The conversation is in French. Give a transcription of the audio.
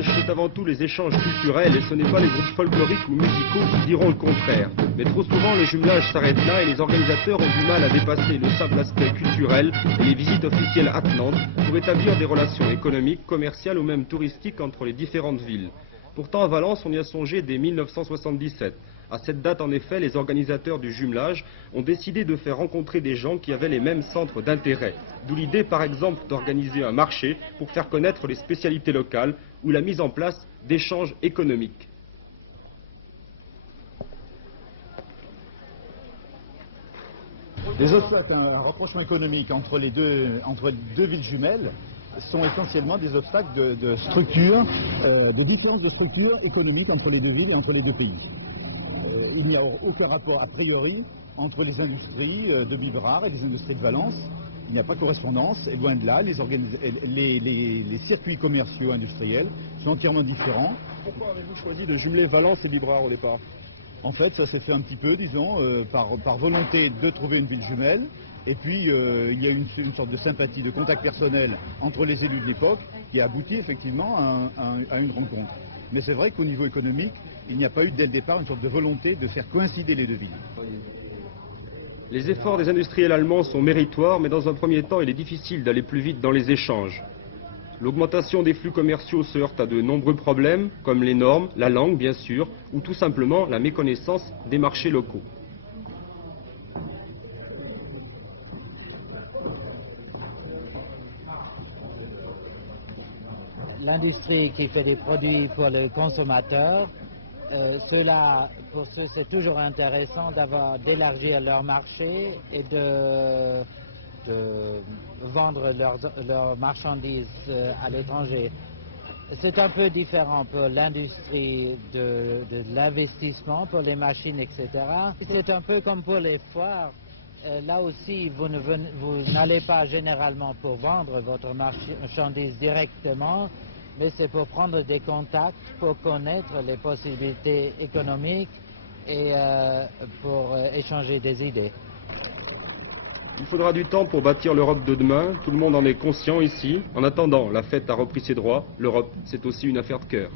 jumelage, c'est avant tout les échanges culturels et ce n'est pas les groupes folkloriques ou musicaux qui diront le contraire. Mais trop souvent, le jumelage s'arrête là et les organisateurs ont du mal à dépasser le simple aspect culturel et les visites officielles attenantes pour établir des relations économiques, commerciales ou même touristiques entre les différentes villes. Pourtant, à Valence, on y a songé dès 1977. À cette date, en effet, les organisateurs du jumelage ont décidé de faire rencontrer des gens qui avaient les mêmes centres d'intérêt. D'où l'idée, par exemple, d'organiser un marché pour faire connaître les spécialités locales ou la mise en place d'échanges économiques. Les obstacles à un rapprochement économique entre deux villes jumelles sont essentiellement des obstacles de structure, de différence de structure économique entre les deux villes et entre les deux pays. Il n'y a aucun rapport a priori entre les industries de Bibrard et les industries de Valence. Il n'y a pas de correspondance, et loin de là, les circuits commerciaux industriels sont entièrement différents. Pourquoi avez-vous choisi de jumeler Valence et Bibrard au départ? En fait, ça s'est fait un petit peu, disons, par volonté de trouver une ville jumelle. Et puis, il y a une sorte de sympathie, de contact personnel entre les élus de l'époque qui a abouti effectivement à une rencontre. Mais c'est vrai qu'au niveau économique, il n'y a pas eu dès le départ une sorte de volonté de faire coïncider les deux villes. Les efforts des industriels allemands sont méritoires, mais dans un premier temps, il est difficile d'aller plus vite dans les échanges. L'augmentation des flux commerciaux se heurte à de nombreux problèmes, comme les normes, la langue bien sûr, ou tout simplement la méconnaissance des marchés locaux. L'industrie qui fait des produits pour le consommateur, pour ceux, c'est toujours intéressant d'élargir leur marché et de vendre leurs marchandises à l'étranger. C'est un peu différent pour l'industrie de l'investissement, pour les machines, etc. C'est un peu comme pour les foires. Là aussi, vous n'allez pas généralement pour vendre votre marchandise directement, mais c'est pour prendre des contacts, pour connaître les possibilités économiques et pour échanger des idées. Il faudra du temps pour bâtir l'Europe de demain, tout le monde en est conscient ici. En attendant, la fête a repris ses droits, l'Europe, c'est aussi une affaire de cœur.